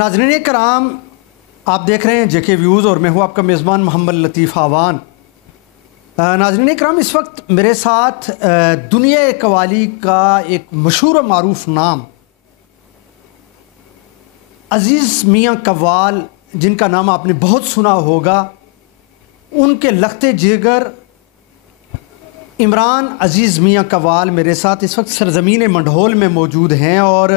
नाज़रीन कराम, आप देख रहे हैं जेके व्यूज़ और मैं हूं आपका मेज़बान मोहम्मद लतीफ़ आवान। नाज़रीन कराम, इस वक्त मेरे साथ दुनिया कवाली का एक मशहूर और मारूफ नाम अज़ीज़ मियाँ कव्वाल, जिनका नाम आपने बहुत सुना होगा, उनके लख्ते जिगर इमरान अज़ीज़ मियाँ कव्वाल मेरे साथ इस वक्त सरज़मीन मंढोल में मौजूद हैं। और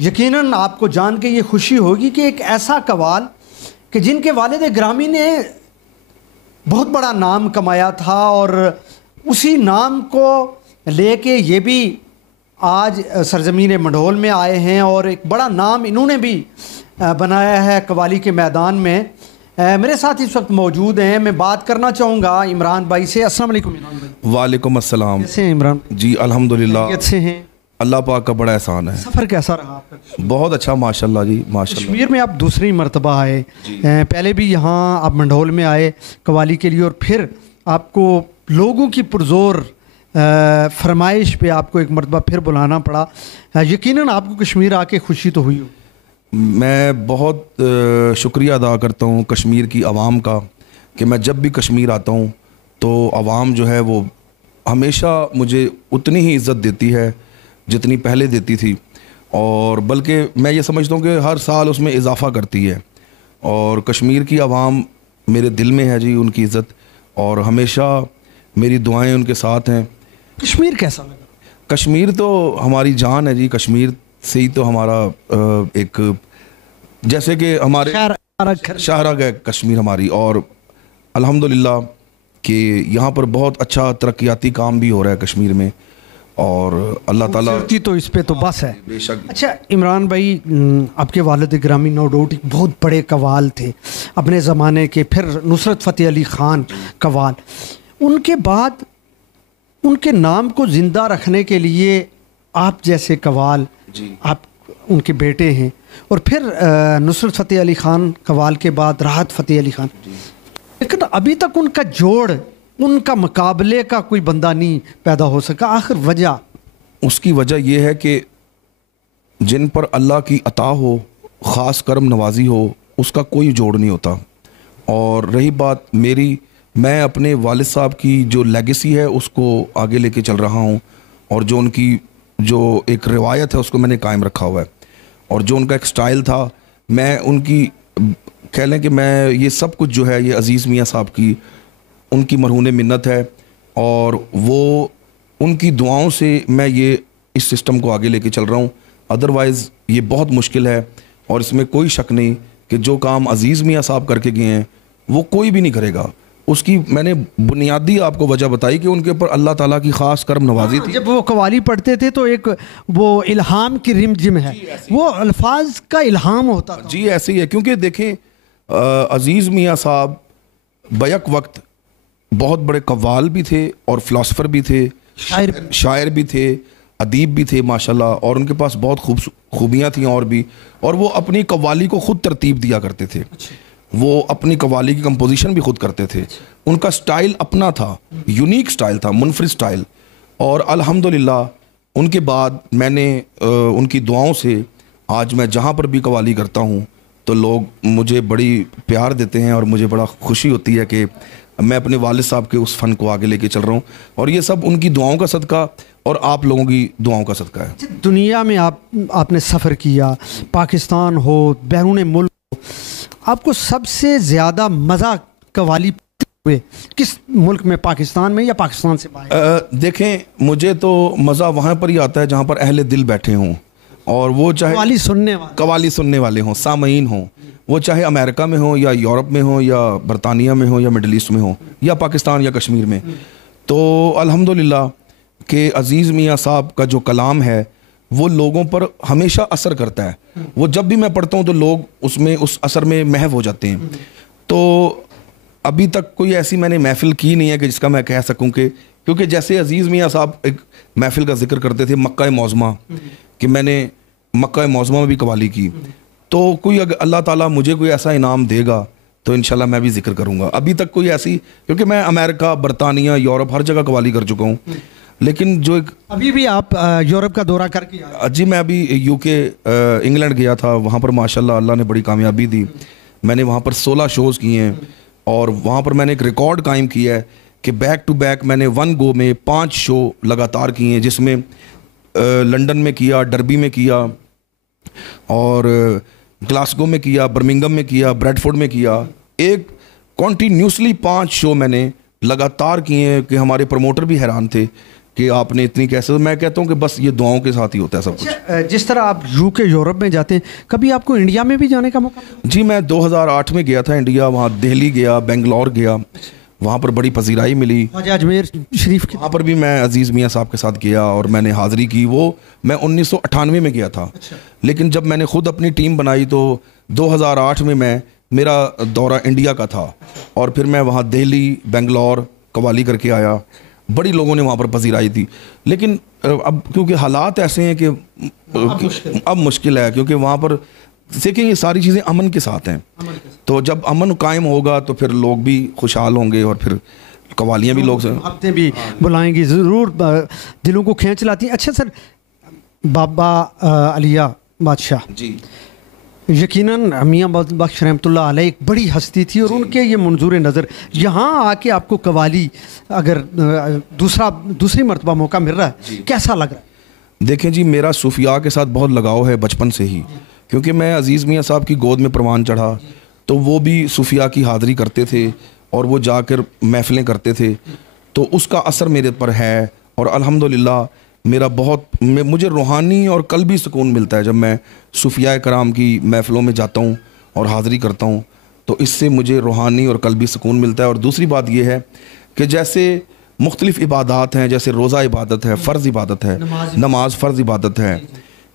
यकीनन आपको जान के ये खुशी होगी कि एक ऐसा कव्वाल कि जिनके वालिद ग्रामी ने बहुत बड़ा नाम कमाया था और उसी नाम को लेके ये भी आज सरज़मीन मंढोल में आए हैं और एक बड़ा नाम इन्होंने भी बनाया है कव्वाली के मैदान में। मेरे साथ इस वक्त मौजूद हैं। मैं बात करना चाहूँगा इमरान भाई से। अस्सलाम वालेकुम इमरान भाई। वालेकुम अस्सलाम। कैसे हैं इमरान? जी अल्हम्दुलिल्लाह अच्छे हैं। अल्लाह पाक का बड़ा एहसान है। सफ़र कैसा रहा आपका? बहुत अच्छा माशाल्लाह जी माशाल्लाह। कश्मीर में आप दूसरी मरतबा आए, पहले भी यहाँ आप मंढोल में आए कव्वाली के लिए और फिर आपको लोगों की पुरजोर फरमाइश पे आपको एक मरतबा फिर बुलाना पड़ा। यकीनन आपको कश्मीर आके खुशी तो हुई हो। मैं बहुत शुक्रिया अदा करता हूँ कश्मीर की आवाम का कि मैं जब भी कश्मीर आता हूँ तो आवाम जो है वो हमेशा मुझे उतनी ही इज़्ज़त देती है जितनी पहले देती थी, और बल्कि मैं ये समझता हूँ कि हर साल उसमें इजाफ़ा करती है। और कश्मीर की आवाम मेरे दिल में है जी, उनकी इज़्ज़त, और हमेशा मेरी दुआएं उनके साथ हैं। कश्मीर कैसा लगा? कश्मीर तो हमारी जान है जी। कश्मीर से ही तो हमारा एक जैसे कि हमारे शाहराग है कश्मीर हमारी, और अल्हम्दुलिल्लाह कि यहाँ पर बहुत अच्छा तरक्याती काम भी हो रहा है कश्मीर में, और अल्लाह ताला तो इस पे तो बस है बेशक। अच्छा इमरान भाई, आपके वालिद ग्रामी नो डाउट एक बहुत बड़े कव्वाल थे अपने ज़माने के, फिर नुसरत फ़तेह अली ख़ान कव्वाल, उनके बाद उनके नाम को ज़िंदा रखने के लिए आप जैसे कव्वाल, आप उनके बेटे हैं, और फिर नुसरत फ़तेह अली ख़ान कव्वाल के बाद राहत फ़तेह अली ख़ान, लेकिन अभी तक उनका जोड़, उनका मुकाबले का कोई बंदा नहीं पैदा हो सका। आखिर वजह? उसकी वजह यह है कि जिन पर अल्लाह की अता हो, ख़ास करम नवाजी हो, उसका कोई जोड़ नहीं होता। और रही बात मेरी, मैं अपने वालिद साहब की जो लेगेसी है उसको आगे लेके चल रहा हूँ, और जो उनकी जो एक रिवायत है उसको मैंने कायम रखा हुआ है, और जो उनका एक स्टाइल था, मैं उनकी कह लें कि मैं ये सब कुछ जो है ये अज़ीज़ मियाँ साहब की उनकी मरहून मिन्नत है, और वो उनकी दुआओं से मैं ये इस सिस्टम को आगे लेके चल रहा हूँ। अदरवाइज़ ये बहुत मुश्किल है, और इसमें कोई शक नहीं कि जो काम अज़ीज़ मियाँ साहब करके गए हैं वो कोई भी नहीं करेगा। उसकी मैंने बुनियादी आपको वजह बताई कि उनके ऊपर अल्लाह ताला की ख़ास करम नवाजी थी। जब वो कव्वाली पढ़ते थे तो एक वो इल्हाम की रिमझिम है, वो अल्फाज का इल्हाम होता था। जी ऐसे ही है, क्योंकि देखें अज़ीज़ मियाँ साहब बैक वक्त बहुत बड़े कव्वाल भी थे और फ़िलासफ़र भी थे, शायर भी थे, अदीब भी थे माशाल्लाह, और उनके पास बहुत खूबियाँ थीं और वो अपनी कव्वाली को ख़ुद तरतीब दिया करते थे। वो अपनी कव्वाली की कंपोजिशन भी खुद करते थे। उनका स्टाइल अपना था, यूनिक स्टाइल था, मुनफरिद स्टाइल। और अल्हम्दुलिल्लाह उनके बाद मैंने उनकी दुआओं से आज मैं जहाँ पर भी कव्वाली करता हूँ तो लोग मुझे बड़ी प्यार देते हैं, और मुझे बड़ा खुशी होती है कि मैं अपने वालिद साहब के उस फ़न को आगे लेके चल रहा हूँ, और ये सब उनकी दुआओं का सदका और आप लोगों की दुआओं का सदका है। दुनिया में आपने सफ़र किया, पाकिस्तान हो, बैरून मुल्क हो, आपको सबसे ज़्यादा मज़ा कव्वाली हुए किस मुल्क में, पाकिस्तान में या पाकिस्तान से बाहर? देखें, मुझे तो मज़ा वहाँ पर ही आता है जहाँ पर अहले दिल बैठे हों, और वो चाहे कव्वाली सुनने वाले हों, सामईन हों, वो चाहे अमेरिका में हो या यूरोप में हो या बरतानिया में हो या मिडल ईस्ट में हो या पाकिस्तान या कश्मीर में। तो अल्हम्दुलिल्लाह कि अज़ीज़ मियाँ साहब का जो कलाम है वो लोगों पर हमेशा असर करता है। वो जब भी मैं पढ़ता हूँ तो लोग उसमें उस असर में महव हो जाते हैं। तो अभी तक कोई ऐसी मैंने महफ़िल की नहीं है कि जिसका मैं कह सकूँ कि, क्योंकि जैसे अज़ीज़ मियाँ साहब एक महफ़िल का जिक्र करते थे मक्का मौज़मा, कि मैंने मक्का मौज़मा में भी कव्वाली की, तो कोई अगर अल्लाह ताला मुझे कोई ऐसा इनाम देगा तो इंशाल्लाह मैं भी जिक्र करूँगा। अभी तक कोई ऐसी, क्योंकि मैं अमेरिका, बरतानिया, यूरोप हर जगह कव्वाली कर चुका हूँ। लेकिन जो एक अभी भी आप यूरोप का दौरा करके आए? जी मैं अभी यूके इंग्लैंड गया था, वहाँ पर माशाल्लाह अल्लाह ने बड़ी कामयाबी दी। मैंने वहाँ पर 16 शोज़ किए हैं और वहाँ पर मैंने एक रिकॉर्ड कायम किया है कि बैक टू बैक मैंने वन गो में 5 शो लगातार किए हैं, जिसमें लंदन में किया, डर्बी में किया और ग्लासगो में किया, बर्मिंघम में किया, ब्रेडफोर्ड में किया। एक कॉन्टीन्यूसली 5 शो मैंने लगातार किए हैं कि हमारे प्रमोटर भी हैरान थे कि आपने इतनी कैसे। तो मैं कहता हूँ कि बस ये दुआओं के साथ ही होता है सब कुछ। जिस तरह आप यूके यूरोप में जाते हैं, कभी आपको इंडिया में भी जाने का मौका मिला? जी मैं 2008 में गया था इंडिया, वहाँ दिल्ली गया, बेंगलोर गया, वहाँ पर बड़ी पजीराई मिली। ख्वाजा अजमेर शरीफ के वहाँ पर भी मैं अजीज़ मियाँ साहब के साथ गया और मैंने हाज़िरी की। वो मैं 1998 में गया था। लेकिन जब मैंने ख़ुद अपनी टीम बनाई तो 2008 में मेरा दौरा इंडिया का था और फिर मैं वहाँ दिल्ली, बेंगलोर, कवाली करके आया। बड़ी लोगों ने वहाँ पर पजीराई थी। लेकिन अब क्योंकि हालात ऐसे हैं कि अब मुश्किल है, क्योंकि वहाँ पर देखिए ये सारी चीज़ें अमन के साथ हैं। तो जब अमन कायम होगा तो फिर लोग भी खुशहाल होंगे और फिर कवालियाँ भी लोग हफ्ते भी बुलाएंगी, ज़रूर दिलों को खींच लाती हैं। अच्छा सर, बाबा अलिया बादशाह जी यकीनन मियाँ बख्श रहमतुल्लाह अलैह एक बड़ी हस्ती थी और उनके ये मंजूर नज़र यहाँ आके आपको कवाली अगर दूसरी मरतबा मौका मिल रहा है, कैसा लग रहा है? देखें जी, मेरा सूफिया के साथ बहुत लगाव है बचपन से ही, क्योंकि मैं अजीज़ मियाँ साहब की गोद में परवान चढ़ा तो वो भी सूफिया की हाज़िरी करते थे और वो जाकर महफ़िलें करते थे, तो उसका असर मेरे पर है। और अल्हम्दुलिल्लाह मेरा मुझे रूहानी और कल्बी सुकून मिलता है जब मैं सूफिया कराम की महफ़िलों में जाता हूँ और हाज़िरी करता हूँ, तो इससे मुझे रूहानी और कल्बी सुकून मिलता है। और दूसरी बात यह है कि जैसे मुख्तलिफ़ इबादत हैं, जैसे रोज़ा इबादत है, फ़र्ज़ इबादत है, नमाज फ़र्ज़ इबादत है,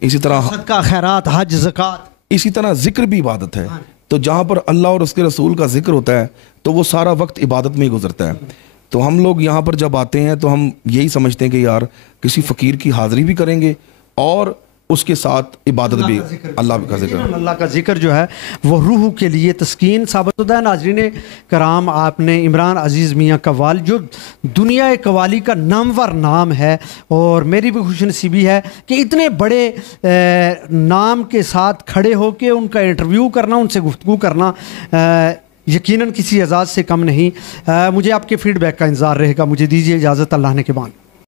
इसी तरह सदका, खैरात, हज, ज़कात, इसी तरह ज़िक्र भी इबादत है। तो जहाँ पर अल्लाह और उसके रसूल का ज़िक्र होता है तो वो सारा वक्त इबादत में ही गुजरता है। तो हम लोग यहाँ पर जब आते हैं तो हम यही समझते हैं कि यार किसी फ़कीर की हाज़िरी भी करेंगे और उसके साथ इबादत भी, अल्लाह का जिक्र। अल्लाह का जिक्र जो है वो रूह के लिए तस्कीन साबित होता है। नाज़रीन कराम, आपने इमरान अजीज़ मियाँ कव्वाल, जो दुनिया कव्वाली का नामवर नाम है, और मेरी भी खुशनसीबी है कि इतने बड़े नाम के साथ खड़े होकर उनका इंटरव्यू करना, उनसे गुफ्तगू करना यकीनन किसी एजाज़ से कम नहीं। मुझे आपके फ़ीडबैक का इंतज़ार रहेगा। मुझे दीजिए इजाज़त, अल्लाह ने के बाद।